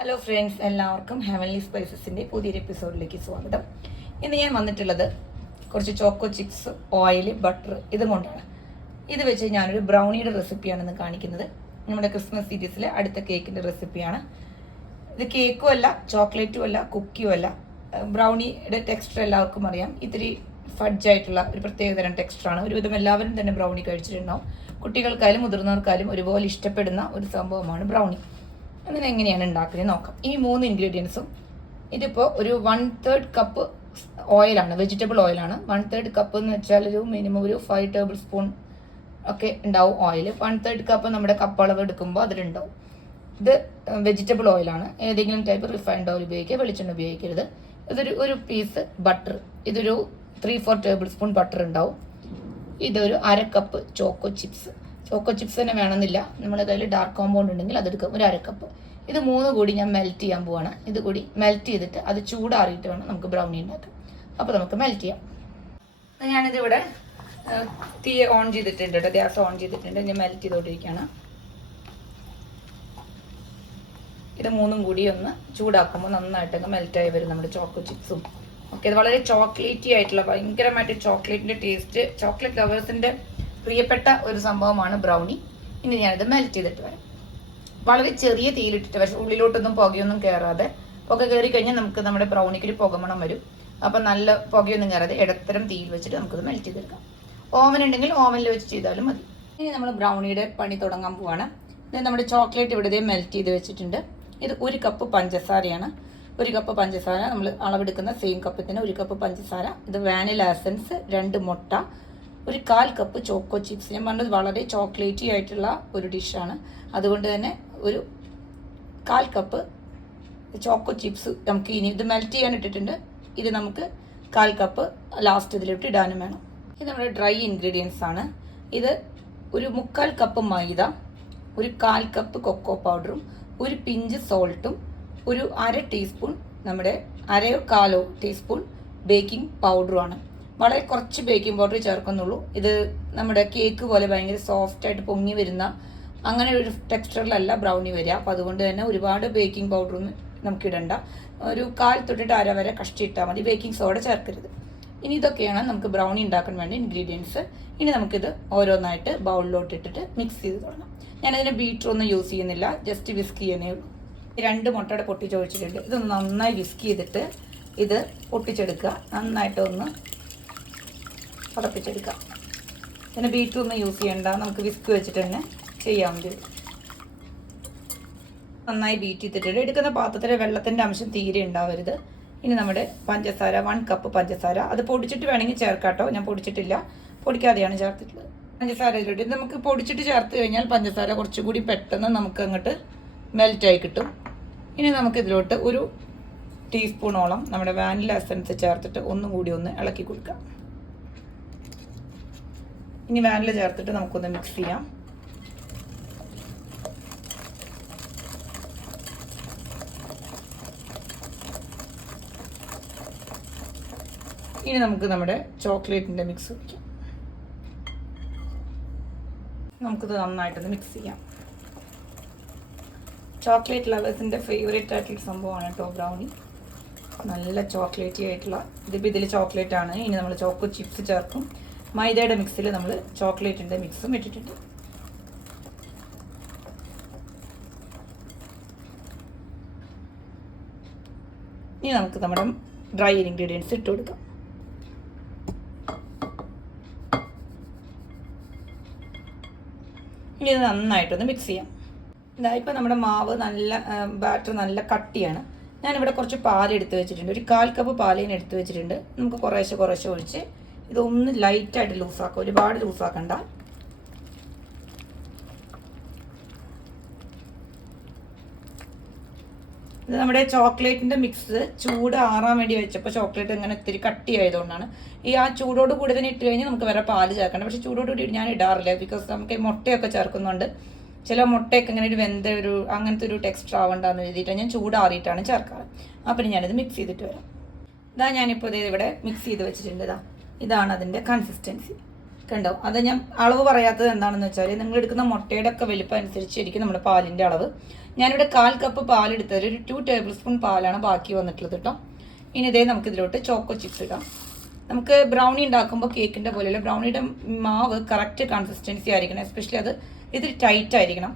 Hello friends എല്ലാവർക്കും heavenly സ്പൈസസിന്റെ പുതിയൊരു എപ്പിസോഡിലേക്ക് സ്വാഗതം. ഇന്ന് ഞാൻ വന്നിട്ടുള്ളത് കുറച്ച് ചോക്കോ ചിപ്സ് ഓയിൽ ബട്ടർ ഇതും കൊണ്ടാണ് ഇത് വെച്ച് ഞാനൊരു ബ്രൗണിയുടെ റെസിപ്പിയാണ് ഇന്ന് കാണിക്കുന്നത്. നമ്മുടെ ക്രിസ്മസ് സീരീസിലെ അടുത്ത കേക്കിന്റെ റെസിപ്പിയാണ് ഇത് കേക്കും അല്ല ചോക്ലേറ്റും അല്ല കുക്കിയും അല്ല ബ്രൗണിയുടെ ടെക്സ്റ്റർ എല്ലാവർക്കും അറിയാം. ഇത്തിരി ഫഡ്ജ് ആയിട്ടുള്ള ഒരു പ്രത്യേക തരം ടെക്സ്ചറാണ് ഒരുവിധം എല്ലാവരും തന്നെ ബ്രൗണി കഴിച്ചിട്ടുണ്ടാവും. കുട്ടികൾക്കായാലും മുതിർന്നവർക്കായാലും ഒരുപോലെ ഇഷ്ടപ്പെടുന്ന ഒരു സംഭവമാണ് ബ്രൗണി അതിന് എങ്ങനെയാണ് ഉണ്ടാക്കുന്നത് നോക്കാം. ഈ മൂന്ന് ഇൻഗ്രീഡിയൻസും ഇതിപ്പോൾ ഒരു വൺ തേർഡ് കപ്പ് ഓയിലാണ് വെജിറ്റബിൾ ഓയിലാണ് വൺ തേർഡ് കപ്പ് എന്ന് വെച്ചാൽ ഒരു മിനിമം ഒരു ഫൈവ് ടേബിൾ സ്പൂൺ ഒക്കെ ഉണ്ടാവും ഓയിൽ വൺ തേർഡ് കപ്പ് നമ്മുടെ കപ്പ് അളവ് എടുക്കുമ്പോൾ അതിലുണ്ടാവും ഇത് വെജിറ്റബിൾ ഓയിലാണ് ഏതെങ്കിലും ടൈപ്പ് റിഫൈൻഡ് ഓയിൽ ഉപയോഗിക്കുക വെളിച്ചെണ്ണ ഉപയോഗിക്കരുത്. ഇതൊരു ഒരു പീസ് ബട്ടർ ഇതൊരു three four tablespoon butter ഉണ്ടാവും. ഇതൊരു അര cup choco chips choco chips തന്നെ വേണമെന്നില്ല. നമ്മുടെ കയ്യിൽ ഡാർക്ക് കോമ്പൗണ്ട് ഉണ്ടെങ്കിൽ അതെടുക്കും ഒരു അരക്കപ്പ്. കപ്പ് ഇത് മൂന്ന് കൂടി ഞാൻ മെൽറ്റ് ചെയ്യാൻ പോവാണ്. ഇത് കൂടി മെൽറ്റ് ചെയ്തിട്ട് അത് ചൂടാറിയിട്ട് വേണം നമുക്ക് ബ്രൗണി ഉണ്ടാക്കാം അപ്പോൾ നമുക്ക് മെൽറ്റ് ചെയ്യാം. അപ്പോൾ ഞാനിത് ഇവിടെ തീ ഓൺ ചെയ്തിട്ടുണ്ട് കേട്ടോ. ഗ്യാസ് ഓൺ ചെയ്തിട്ടുണ്ട്. ഞാൻ മെൽറ്റ് ചെയ്തുകൊണ്ടിരിക്കുകയാണ് ഇത് മൂന്നും കൂടി ഒന്ന് ചൂടാക്കുമ്പോൾ നന്നായിട്ട് മെൽറ്റായി വരും നമ്മുടെ ചോക്കോ ചിപ്സും ഓക്കെ ഇത് വളരെ ചോക്ലേറ്റി ആയിട്ടുള്ള ഭയങ്കരമായിട്ട് ചോക്ലേറ്റിന്റെ ടേസ്റ്റ് ചോക്ലേറ്റ് ലവേഴ്സിന്റെ പ്രിയപ്പെട്ട ഒരു സംഭവമാണ് ബ്രൗണി ഇനി ഞാനിത് മെൽറ്റ് ചെയ്തിട്ട് വരാം. വളരെ ചെറിയ തീയിലിട്ടിട്ട് പക്ഷെ ഉള്ളിലോട്ടൊന്നും പുകയൊന്നും കയറാതെ പുക കയറി കഴിഞ്ഞാൽ നമുക്ക് നമ്മുടെ ബ്രൗണിക്ക് ഒരു പുകമണം വരും. അപ്പം നല്ല പുകയൊന്നും കയറാതെ ഇടത്തരം തീയിൽ വെച്ചിട്ട് നമുക്കത് മെൽറ്റ് ചെയ്തെടുക്കാം. ഓവൻ ഉണ്ടെങ്കിൽ ഓവനിൽ വെച്ച് ചെയ്താലും മതി. ഇനി നമ്മൾ ബ്രൗണിയുടെ പണി തുടങ്ങാൻ പോവാണ്. ഇത് നമ്മുടെ ചോക്ലേറ്റ് ഇവിടെ മെൽറ്റ് ചെയ്ത് വെച്ചിട്ടുണ്ട്. ഇത് ഒരു കപ്പ് പഞ്ചസാരയാണ്. ഒരു കപ്പ് പഞ്ചസാര നമ്മൾ അളവെടുക്കുന്ന സെയിം കപ്പത്തിന് ഒരു കപ്പ് പഞ്ചസാര. ഇത് വാനില എസൻസ് രണ്ട് മുട്ട ഒരു കാൽ കപ്പ് ചോക്കോ ചിപ്സ്. ഞാൻ പറഞ്ഞത് വളരെ ചോക്ലേറ്റി ആയിട്ടുള്ള ഒരു ഡിഷാണ്. അതുകൊണ്ട് തന്നെ ഒരു കാൽ കപ്പ് ചോക്കോ ചിപ്സ് നമുക്ക് ഇനി ഇത് മെൽറ്റ് ചെയ്യാൻ ഇട്ടിട്ടുണ്ട്. ഇത് നമുക്ക് കാൽ കപ്പ് ലാസ്റ്റ് ഇതിലോട്ട് ഇടാനും വേണം. ഇത് നമ്മുടെ ഡ്രൈ ഇൻഗ്രീഡിയൻസ് ആണ്. ഇത് ഒരു മുക്കാൽ കപ്പ് മൈദ ഒരു കാൽ കപ്പ് കൊക്കോ പൗഡറും ഒരു പിഞ്ച് സോൾട്ടും ഒരു അര ടീസ്പൂൺ നമ്മുടെ അരയോ കാലോ ടീസ്പൂൺ ബേക്കിംഗ് പൗഡറുമാണ് വളരെ കുറച്ച് ബേക്കിംഗ് പൗഡർ ചേർക്കുന്നുള്ളൂ. ഇത് നമ്മുടെ കേക്ക് പോലെ ഭയങ്കര സോഫ്റ്റ് ആയിട്ട് പൊങ്ങി വരുന്ന അങ്ങനെ ഒരു ടെക്സ്ചറിലല്ല ബ്രൗണി വരിക. അപ്പോൾ അതുകൊണ്ട് തന്നെ ഒരുപാട് ബേക്കിംഗ് പൗഡറൊന്നും നമുക്ക് ഇടണ്ട. ഒരു കാൽ തൊട്ടിട്ട് അര വരെ കഷ്ടി ഇട്ടാൽ മതി. ബേക്കിംഗ് സോഡ ചേർക്കരുത്. ഇനി ഇതൊക്കെയാണ് നമുക്ക് ബ്രൗണി ഉണ്ടാക്കാൻ വേണ്ട ഇൻഗ്രീഡിയൻസ് ഇനി നമുക്കിത് ഓരോന്നായിട്ട് ബൗളിലോട്ട് ഇട്ടിട്ട് മിക്സ് ചെയ്ത് തുടങ്ങാം. ഞാനതിന് ബീറ്റർ ഒന്നും യൂസ് ചെയ്യുന്നില്ല. ജസ്റ്റ് വിസ്ക് ചെയ്യാനേ ഉള്ളൂ. രണ്ട് മുട്ടയുടെ പൊട്ടിച്ച് ഒഴിച്ചിട്ടുണ്ട് ഇതൊന്ന് നന്നായി വിസ്ക് ചെയ്തിട്ട് ഇത് പൊട്ടിച്ചെടുക്കുക. നന്നായിട്ട് ഒന്ന് പതപ്പിച്ചെടുക്കുക പിന്നെ ബീറ്റ് ഒന്നും യൂസ് ചെയ്യണ്ട. നമുക്ക് വിസ്ക് വെച്ചിട്ട് തന്നെ ചെയ്യാൻ മതി നന്നായി ബീറ്റ് ചെയ്തിട്ടുണ്ട് എടുക്കുന്ന പാത്രത്തിലെ വെള്ളത്തിന്റെ അംശം തീരെ ഉണ്ടാവരുത്. ഇനി നമ്മുടെ പഞ്ചസാര വൺ കപ്പ് പഞ്ചസാര. അത് പൊടിച്ചിട്ട് വേണമെങ്കിൽ ചേർക്കാട്ടോ. ഞാൻ പൊടിച്ചിട്ടില്ല. പൊടിക്കാതെയാണ് ചേർത്തിട്ടുള്ളത്. പഞ്ചസാര ഇതിലോട്ട്. ഇത് നമുക്ക് പൊടിച്ചിട്ട് ചേർത്ത് കഴിഞ്ഞാൽ പഞ്ചസാര കുറച്ചുകൂടി പെട്ടെന്ന് നമുക്ക് അങ്ങോട്ട് മെൽറ്റായി കിട്ടും. ഇനി നമുക്ക് ഇതിലോട്ട് ഒരു ടീസ്പൂണോളം നമ്മുടെ വാനില എസൻസ് ചേർത്തിട്ട് ഒന്നും കൂടി ഒന്ന് ഇളക്കി കൊടുക്കാം. ഇനി വാനില ചേർത്തിട്ട് നമുക്കൊന്ന് മിക്സ് ചെയ്യാം. ഇനി നമുക്ക് നമ്മുടെ ചോക്ലേറ്റിന്റെ മിക്സ് വയ്ക്കാം നമുക്കിത് നന്നായിട്ടൊന്ന് മിക്സ് ചെയ്യാം. ചോക്ലേറ്റ് ലവേഴ്സിന്റെ ഫേവറേറ്റ് ആയിട്ടുള്ള സംഭവമാണ് കേട്ടോ ബ്രൗണി നല്ല ചോക്ലേറ്റി ആയിട്ടുള്ള ഇതിപ്പോൾ ഇതിൽ ചോക്ലേറ്റ് ആണ്. ഇനി നമ്മൾ ചോക്കോ ചിപ്സ് ചേർക്കും. മൈദയുടെ മിക്സിൽ നമ്മൾ ചോക്ലേറ്റിന്റെ മിക്സും ഇട്ടിട്ടുണ്ട്. ഇനി നമുക്ക് നമ്മുടെ ഡ്രൈ ഇൻഗ്രീഡിയൻസ് ഇട്ട് കൊടുക്കാം. ഇനി ഇത് നന്നായിട്ടൊന്ന് മിക്സ് ചെയ്യാം. ഇതാ ഇപ്പം നമ്മുടെ മാവ് നല്ല ബാറ്റർ നല്ല കട്ടിയാണ്. ഞാനിവിടെ കുറച്ച് പാൽ എടുത്ത് വെച്ചിട്ടുണ്ട്. ഒരു കാൽ കപ്പ് പാലിന് എടുത്ത് വെച്ചിട്ടുണ്ട്. നമുക്ക് കുറേശ്ശെ കുറേശ്ശെ ഒഴിച്ച് ഇതൊന്ന് ലൈറ്റായിട്ട് ലൂസാക്കുക ഒരുപാട് ലൂസാക്കണ്ട. ഇത് നമ്മുടെ ചോക്ലേറ്റിന്റെ മിക്സ് ചൂട് ആറാൻ വേണ്ടി വെച്ചപ്പോൾ ചോക്ലേറ്റ് ഇങ്ങനെ ഇത്തിരി കട്ടി ആയതുകൊണ്ടാണ് ഈ ആ ചൂടോട് കൂടി തന്നെ ഇട്ട് കഴിഞ്ഞാൽ നമുക്ക് വേറെ പാൽ ചേർക്കണം പക്ഷേ ചൂടോട് കൂടി ഞാൻ ഇടാറില്ല ബിക്കോസ് നമുക്ക് ഈ മുട്ടയൊക്കെ ചേർക്കുന്നുണ്ട് ചില മുട്ടയൊക്കെ ഇങ്ങനെ ഒരു വെന്ത ഒരു അങ്ങനത്തെ ഒരു ടെക്സ്ചർ ആവണ്ടെന്ന് എഴുതിയിട്ട് ഞാൻ ചൂടാറിയിട്ടാണ് ചേർക്കാറ്. അപ്പം ഞാനിത് മിക്സ് ചെയ്തിട്ട് വരാം. ഇതാ ഞാനിപ്പോൾ ഇത് ഇവിടെ മിക്സ് ചെയ്ത് വെച്ചിട്ടുണ്ട് ഇതാ. ഇതാണ് അതിന്റെ കൺസിസ്റ്റൻസി കണ്ടോ? അത് ഞാൻ അളവ് പറയാത്തത് എന്താണെന്ന് വെച്ചാൽ നിങ്ങൾ എടുക്കുന്ന മുട്ടയുടെ ഒക്കെ വലിപ്പം അനുസരിച്ചിരിക്കും നമ്മുടെ പാലിന്റെ അളവ്. ഞാനിവിടെ കാൽ കപ്പ് പാലെടുത്തതിൽ ഒരു ടു ടേബിൾ സ്പൂൺ പാലാണ് ബാക്കി വന്നിട്ടുള്ളത് കേട്ടോ. ഇനി ഇതേ നമുക്ക് ഇതിലോട്ട് ചോക്കോ ചിപ്സ് ഇടാം. നമുക്ക് ബ്രൗണി ഉണ്ടാക്കുമ്പോൾ കേക്കിന്റെ പോലെയല്ല ബ്രൗണിയുടെ മാവ് കറക്റ്റ് കൺസിസ്റ്റൻസി ആയിരിക്കണം. എസ്പെഷ്യലി അത് ഇതിൽ ടൈറ്റ് ആയിരിക്കണം.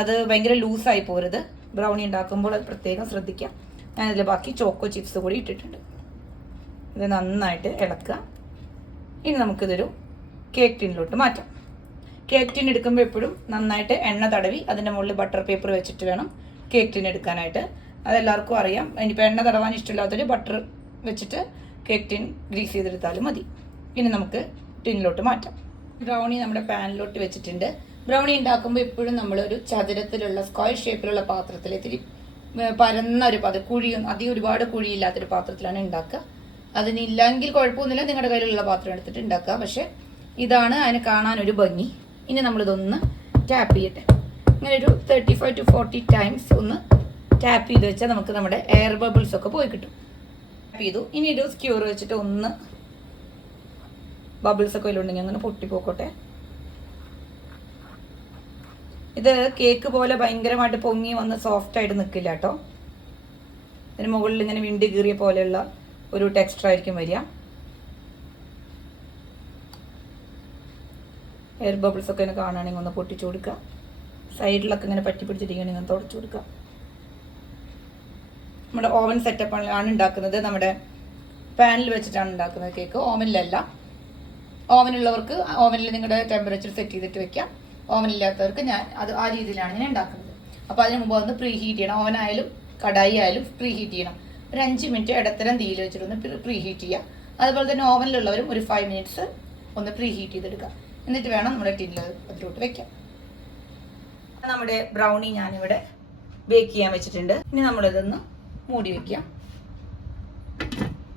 അത് ഭയങ്കര ലൂസായി പോരുത്. ബ്രൗണി ഉണ്ടാക്കുമ്പോൾ അത് പ്രത്യേകം ശ്രദ്ധിക്കുക ഞാനിതിൽ ബാക്കി ചോക്കോ ചിപ്സ് കൂടി ഇട്ടിട്ടുണ്ട്. ഇത് നന്നായിട്ട് ഇളക്കുക. ഇനി നമുക്കിതൊരു കേക്ക് ടിന്നിലോട്ട് മാറ്റാം. കേക്ക് ടിൻ എടുക്കുമ്പോൾ എപ്പോഴും നന്നായിട്ട് എണ്ണ തടവി അതിന്റെ മുകളിൽ ബട്ടർ പേപ്പർ വെച്ചിട്ട് വേണം കേക്ക് ടിൻ എടുക്കാനായിട്ട്. അതെല്ലാവർക്കും അറിയാം. ഇനിയിപ്പോൾ എണ്ണ തടവാൻ ഇഷ്ടമില്ലാത്തൊരു ബട്ടർ വെച്ചിട്ട് കേക്ക് ടിൻ ഗ്രീസ് ചെയ്തെടുത്താലും മതി. ഇനി നമുക്ക് ടിന്നിലോട്ട് മാറ്റാം. ബ്രൗണി നമ്മുടെ പാനിലോട്ട് വെച്ചിട്ടുണ്ട്. ബ്രൗണി ഉണ്ടാക്കുമ്പോൾ എപ്പോഴും നമ്മളൊരു ചതുരത്തിലുള്ള സ്ക്വയർ ഷേപ്പിലുള്ള പാത്രത്തിൽ ഇത്തിരി പരന്ന ഒരു പാത്രം കുഴിയും അധികം ഒരുപാട് കുഴിയില്ലാത്തൊരു പാത്രത്തിലാണ് ഉണ്ടാക്കുക. അതിനില്ലെങ്കിൽ കുഴപ്പമൊന്നുമില്ല. നിങ്ങളുടെ കയ്യിലുള്ള പാത്രം എടുത്തിട്ട് ഉണ്ടാക്കുക. പക്ഷെ ഇതാണ് അതിന് ഒരു ഭംഗി. ഇനി നമ്മളിതൊന്ന് ടാപ്പ് ചെയ്യട്ടെ. ഇങ്ങനെ ഒരു thirty five to forty times ഒന്ന് ടാപ്പ് ചെയ്ത് വെച്ചാൽ നമുക്ക് നമ്മുടെ എയർ ബബിൾസ് ഒക്കെ പോയി കിട്ടും. ടാപ്പ് ചെയ്തു. ഇനി ഒരു സ്ക്യൂർ വെച്ചിട്ട് ഒന്ന് ബബിൾസ് ഒക്കെ ഇല്ലുണ്ടെങ്കിൽ അങ്ങനെ പൊട്ടിപ്പോക്കോട്ടെ ഇത് കേക്ക് പോലെ ഭയങ്കരമായിട്ട് പൊങ്ങി വന്ന് സോഫ്റ്റ് ആയിട്ട് നിൽക്കില്ല കേട്ടോ. ഇതിന് മുകളിൽ ഇങ്ങനെ വിണ്ടി കീറിയ പോലെയുള്ള ഒരു ടെക്സ്റ്റർ ആയിരിക്കും വരിക. എയർ ബബിൾസ് ഒക്കെ ഇങ്ങനെ കാണുകയാണെങ്കിൽ ഒന്ന് പൊട്ടിച്ചു കൊടുക്കുക. സൈഡിലൊക്കെ ഇങ്ങനെ പറ്റി പിടിച്ചിരിക്കുകയാണെങ്കിൽ ഒന്ന് തുടച്ചു കൊടുക്കുക. നമ്മുടെ ഓവൻ സെറ്റപ്പ് ആണ് ഉണ്ടാക്കുന്നത്. നമ്മുടെ പാനിൽ വെച്ചിട്ടാണ് ഉണ്ടാക്കുന്നത് കേക്ക് ഓവനിലല്ല ഓവനുള്ളവർക്ക് ഓവനിൽ നിങ്ങളുടെ ടെമ്പറേച്ചർ സെറ്റ് ചെയ്തിട്ട് വെക്കാം. ഓവനില്ലാത്തവർക്ക് ഞാൻ അത് ആ രീതിയിലാണ് ഞാൻ ഉണ്ടാക്കുന്നത്. അപ്പോൾ അതിന് മുമ്പ് ഒന്ന് പ്രീ ഹീറ്റ് ചെയ്യണം ഓവനായാലും കടായി ആയാലും പ്രീ ഹീറ്റ് ചെയ്യണം. ഒരു അഞ്ച് മിനിറ്റ് ഇടത്തരം തീയിൽ വെച്ചിട്ടൊന്ന് പ്രീ ഹീറ്റ് ചെയ്യുക അതുപോലെ തന്നെ ഓവനിലുള്ളവരും ഒരു ഫൈവ് മിനിറ്റ്സ് ഒന്ന് പ്രീ ഹീറ്റ് ചെയ്തെടുക്കുക. എന്നിട്ട് വേണം നമ്മുടെ ടിന്നിൽ അതിലോട്ട് വെക്കാം നമ്മുടെ ബ്രൗണി ഞാനിവിടെ ബേക്ക് ചെയ്യാൻ വെച്ചിട്ടുണ്ട്. ഇനി നമ്മളിതൊന്ന് മൂടി വെക്കാം.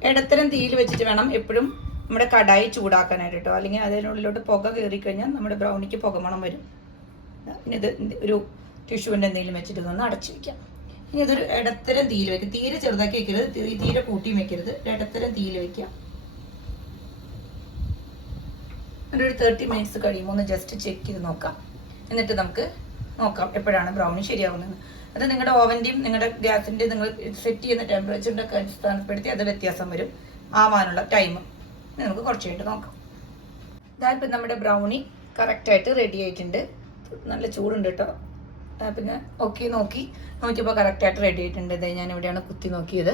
ഇടത്തരം തീയിൽ വെച്ചിട്ട് വേണം എപ്പോഴും നമ്മുടെ കടായി ചൂടാക്കാനായിട്ട് അല്ലെങ്കിൽ അതിനുള്ളിലോട്ട് പുക കയറി കഴിഞ്ഞാൽ നമ്മുടെ ബ്രൗണിക്ക് പുകമണം വരും. ഇനി ഇത് ഒരു ടിഷ്യൂവിന്റെ എന്തെങ്കിലും വെച്ചിട്ട് ഇതൊന്ന് അടച്ചു വെക്കാം. ഇനി അതൊരു ഇടത്തരം തീയിൽ വെക്കുക തീരെ ചെറുതാക്കി വെക്കരുത്. തീരെ കൂട്ടിയും വെക്കരുത്. ഇടത്തരം തീയിൽ വെക്കുക. ഒരു തേർട്ടി മിനിറ്റ്സ് കഴിയുമ്പോൾ ഒന്ന് ജസ്റ്റ് ചെക്ക് ചെയ്ത് നോക്കാം. എന്നിട്ട് നമുക്ക് നോക്കാം എപ്പോഴാണ് ബ്രൗണി ശരിയാവുന്നത്. അത് നിങ്ങളുടെ ഓവന്റെയും നിങ്ങളുടെ ഗ്യാസിന്റെയും നിങ്ങൾ സെറ്റ് ചെയ്യുന്ന ടെമ്പറേച്ചറിന്റെ ഒക്കെ അടിസ്ഥാനപ്പെടുത്തി അത് വ്യത്യാസം വരും. ആവാനുള്ള ടൈം നമുക്ക് കുറച്ചായിട്ട് നോക്കാം. ഇതായിപ്പോൾ നമ്മുടെ ബ്രൗണി കറക്റ്റായിട്ട് റെഡി ആയിട്ടുണ്ട്. നല്ല ചൂടുണ്ട് കേട്ടോ. പിന്നെ ഓക്കെ നോക്കി. നോക്കിയപ്പോൾ കറക്റ്റായിട്ട് റെഡി ആയിട്ടുണ്ട്. ഇതേ ഞാൻ ഇവിടെയാണ് കുത്തി നോക്കിയത്.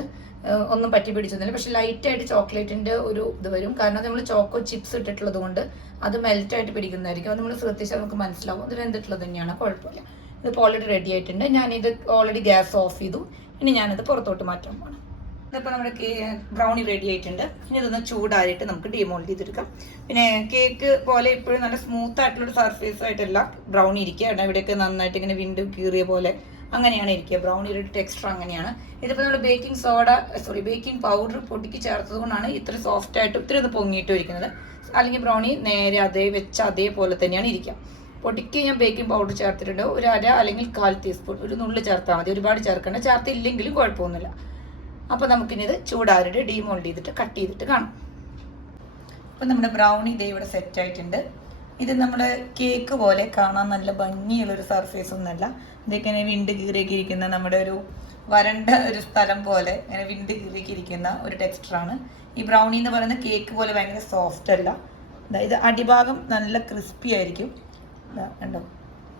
ഒന്നും പറ്റി പിടിച്ചൊന്നുമില്ല. പക്ഷെ ലൈറ്റായിട്ട് ചോക്ലേറ്റിന്റെ ഒരു ഇത് വരും. കാരണം നമ്മൾ ചോക്കോ ചിപ്സ് ഇട്ടിട്ടുള്ളത് കൊണ്ട് അത് മെൽറ്റായിട്ട് പിടിക്കുന്നതായിരിക്കും. അത് നമ്മൾ ശ്രദ്ധിച്ചാൽ നമുക്ക് മനസ്സിലാവും. ഇത് വെന്തിട്ടുള്ളത് തന്നെയാണ്. കുഴപ്പമില്ല. ഇതിപ്പോൾ ഓൾറെഡി റെഡി ആയിട്ടുണ്ട്. ഞാനിത് ഓൾറെഡി ഗ്യാസ് ഓഫ് ചെയ്തു. ഇനി ഞാനത് പുറത്തോട്ട് മാറ്റാൻ പോകണം ഇതിപ്പോൾ നമ്മുടെ ബ്രൗണി റെഡി ആയിട്ടുണ്ട്. ഇനി ഇതൊന്ന് ചൂടായിട്ട് നമുക്ക് ഡിമോൾഡ് ചെയ്തെടുക്കാം. പിന്നെ കേക്ക് പോലെ ഇപ്പോഴും നല്ല സ്മൂത്ത് ആയിട്ടുള്ള സർഫേസ് ആയിട്ടല്ല ബ്രൗണി ഇരിക്കുക. ഇവിടെയൊക്കെ നന്നായിട്ട് ഇങ്ങനെ വിൻഡ് കീറിയ പോലെ അങ്ങനെയാണ് ഇരിക്കുക. ബ്രൗണിയുടെ ടെക്സ്ചർ അങ്ങനെയാണ്. ഇതിപ്പോൾ നമ്മൾ baking soda sorry baking powder പൊട്ടിക്ക് ചേർത്തത് കൊണ്ടാണ് ഇത്ര സോഫ്റ്റ് ആയിട്ട് ഇത്ര ഇത് പൊങ്ങിയിട്ട് ഇരിക്കുന്നത്. അല്ലെങ്കിൽ ബ്രൗണി നേരെ അതേ വെച്ച അതേപോലെ തന്നെയാണ് ഇരിക്കുക. പൊടിക്ക് ഞാൻ ബേക്കിംഗ് പൗഡർ ചേർത്തിട്ടുണ്ട്. ഒരു അര അല്ലെങ്കിൽ കാൽ ടീസ്പൂൺ ഒരു നുള്ളു ചേർത്താൽ മതി. ഒരുപാട് ചേർക്കേണ്ട. ചേർത്തില്ലെങ്കിലും കുഴപ്പമൊന്നുമില്ല. അപ്പോൾ നമുക്കിനി ഇത് ചൂടാറിട്ട് ഡീമോൾഡ് ചെയ്തിട്ട് കട്ട് ചെയ്തിട്ട് കാണാം. അപ്പോൾ നമ്മുടെ ബ്രൗണി ഇതേ ഇവിടെ സെറ്റ് ആയിട്ടുണ്ട്. ഇത് നമ്മുടെ കേക്ക് പോലെ കാണാൻ നല്ല ഭംഗിയുള്ളൊരു സർഫേസ് ഒന്നുമല്ല. ഇതൊക്കെ ഇങ്ങനെ വിണ്ട് കീറിയൊക്കെ ഇരിക്കുന്ന നമ്മുടെ ഒരു വരണ്ട ഒരു സ്ഥലം പോലെ ഇങ്ങനെ വിണ്ട് കീറിയിരിക്കുന്ന ഒരു ടെക്സ്ചറാണ് ഈ ബ്രൗണി എന്ന് പറയുന്ന കേക്ക് പോലെ ഭയങ്കര സോഫ്റ്റ് അല്ല. ഇത് അടിഭാഗം നല്ല ക്രിസ്പി ആയിരിക്കും. ദാ കണ്ടോ?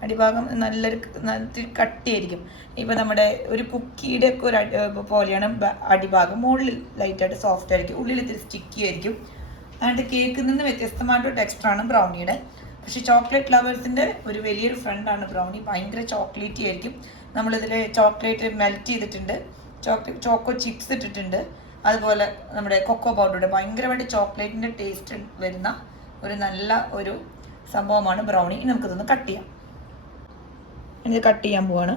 അടിഭാഗം നല്ലൊരു നല്ല കട്ടിയായിരിക്കും. ഇപ്പൊ നമ്മുടെ ഒരു കുക്കിയുടെ ഒക്കെ ഒരു പോലെയാണ് അടിഭാഗം മുകളിൽ ലൈറ്റായിട്ട് സോഫ്റ്റ് ആയിരിക്കും. ഉള്ളിൽ ഇത്തിരി സ്റ്റിക്കി ആയിരിക്കും. അതുകൊണ്ട് കേക്കിൽ നിന്ന് വ്യത്യസ്തമായിട്ടൊരു ടെക്സ്റ്ററാണ് ബ്രൗണിയുടെ പക്ഷേ ചോക്ലേറ്റ് ലവേഴ്സിന്റെ ഒരു വലിയൊരു ആണ് ബ്രൗണി ഭയങ്കര ചോക്ലേറ്റി ആയിരിക്കും. നമ്മളിതിൽ ചോക്ലേറ്റ് മെൽറ്റ് ചെയ്തിട്ടുണ്ട്. ചോക്ലേറ്റ് ചോക്കോ ചിപ്സ് ഇട്ടിട്ടുണ്ട്. അതുപോലെ നമ്മുടെ കൊക്കോ പൗഡറുടെ ഭയങ്കരമായിട്ട് ചോക്ലേറ്റിന്റെ ടേസ്റ്റ് വരുന്ന ഒരു നല്ല ഒരു സംഭവമാണ് ബ്രൗണി നമുക്കിതൊന്ന് കട്ട് ചെയ്യാം. ഇത് കട്ട് ചെയ്യാൻ പോവാണ്.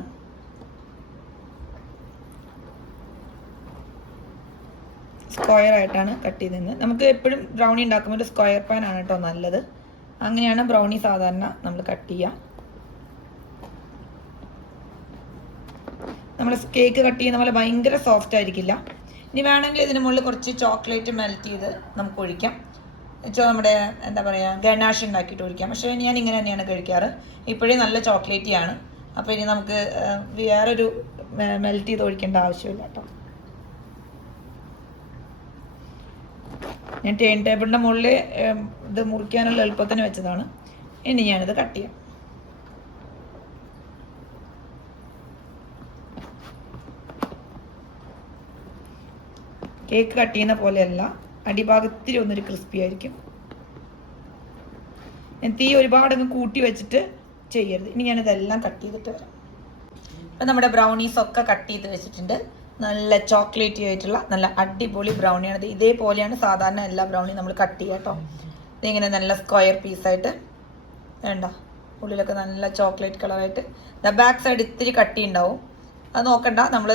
സ്ക്വയർ ആയിട്ടാണ് കട്ട് ചെയ്തത് നമുക്ക് എപ്പോഴും ബ്രൗണി ഉണ്ടാക്കുമ്പോൾ ഒരു സ്ക്വയർ പാൻ ആണ് കേട്ടോ നല്ലത്. അങ്ങനെയാണ് ബ്രൗണി സാധാരണ നമ്മൾ കട്ട് ചെയ്യുക നമ്മൾ കേക്ക് കട്ട് ചെയ്യുന്ന പോലെ ഭയങ്കര സോഫ്റ്റ് ആയിരിക്കില്ല. ഇനി വേണമെങ്കിൽ ഇതിന് മുകളിൽ കുറച്ച് ചോക്ലേറ്റ് മെൽറ്റ് ചെയ്ത് നമുക്ക് ഒഴിക്കാം. വെച്ചാൽ നമ്മുടെ എന്താ പറയുക ഗണാഷ് ഉണ്ടാക്കിയിട്ട് ഒഴിക്കാം. പക്ഷേ ഞാൻ ഇങ്ങനെ തന്നെയാണ് കഴിക്കാറ്. ഇപ്പോഴേ നല്ല ചോക്ലേറ്റിയാണ് അപ്പോൾ ഇനി നമുക്ക് വേറെ വേറൊരു മെൽറ്റ് ചെയ്ത് ഒഴിക്കേണ്ട ആവശ്യമില്ല കേട്ടോ. ഞാൻ ടേൺ ടേബിളിന്റെ മുകളിൽ ഇത് മുറിക്കാനുള്ള എളുപ്പത്തിന് വെച്ചതാണ്. ഇനി ഞാനിത് കട്ട് ചെയ്യാം. കേക്ക് കട്ട് ചെയ്യുന്ന പോലെയല്ല അടിഭാഗത്തിൽ ഒന്നൊരു ക്രിസ്പി ആയിരിക്കും. ഞാൻ തീ ഒരുപാട് അങ്ങ് കൂട്ടി വെച്ചിട്ട് ചെയ്യരുത്. ഇനി ഞാനിതെല്ലാം കട്ട് ചെയ്തിട്ട് വരാം. അപ്പം നമ്മുടെ ബ്രൗണീസ് ഒക്കെ കട്ട് ചെയ്ത് വെച്ചിട്ടുണ്ട്. നല്ല ചോക്ലേറ്റി ആയിട്ടുള്ള നല്ല അടിപൊളി ബ്രൗണിയാണ് ഇത് ഇതേപോലെയാണ് സാധാരണ എല്ലാ ബ്രൗണിയും നമ്മൾ കട്ട് ചെയ്യുക കേട്ടോ. ഇതിങ്ങനെ നല്ല സ്ക്വയർ പീസായിട്ട് വേണ്ട. ഉള്ളിലൊക്കെ നല്ല ചോക്ലേറ്റ് കളറായിട്ട് ദ ബാക്ക് സൈഡ് ഇത്തിരി കട്ടി ഉണ്ടാവും അത് നോക്കണ്ട. നമ്മൾ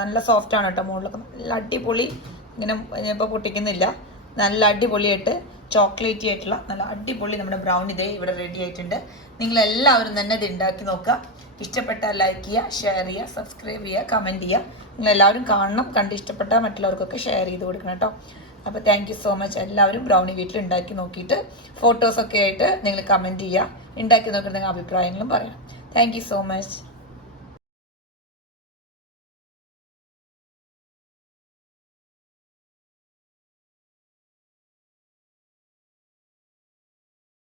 നല്ല സോഫ്റ്റ് ആണ് കേട്ടോ മുകളിലൊക്കെ നല്ല അടിപൊളി. ഇങ്ങനെ ഇപ്പോൾ പൊട്ടിക്കുന്നില്ല. നല്ല അടിപൊളിയായിട്ട് ചോക്ലേറ്റി ആയിട്ടുള്ള നല്ല അടിപൊളി നമ്മുടെ ബ്രൗൺ ഇതേ ഇവിടെ റെഡി ആയിട്ടുണ്ട്. നിങ്ങൾ എല്ലാവരും തന്നെ ഇത് ഉണ്ടാക്കി നോക്കുക. ഇഷ്ടപ്പെട്ടാൽ ലൈക്ക് ചെയ്യുക ഷെയർ ചെയ്യുക സബ്സ്ക്രൈബ് ചെയ്യുക കമന്റ് ചെയ്യുക. നിങ്ങൾ എല്ലാവരും കാണണം. കണ്ട് ഇഷ്ടപ്പെട്ടാൽ മറ്റുള്ളവർക്കൊക്കെ ഷെയർ ചെയ്ത് കൊടുക്കണം കേട്ടോ അപ്പോൾ താങ്ക് യു സോ മച്ച് എല്ലാവരും ബ്രൗണി വീട്ടിൽ ഉണ്ടാക്കി നോക്കിയിട്ട് ഫോട്ടോസൊക്കെ ആയിട്ട് നിങ്ങൾ കമന്റ് ചെയ്യുക. ഉണ്ടാക്കി നിങ്ങൾ അഭിപ്രായങ്ങളും പറയണം. Thank so much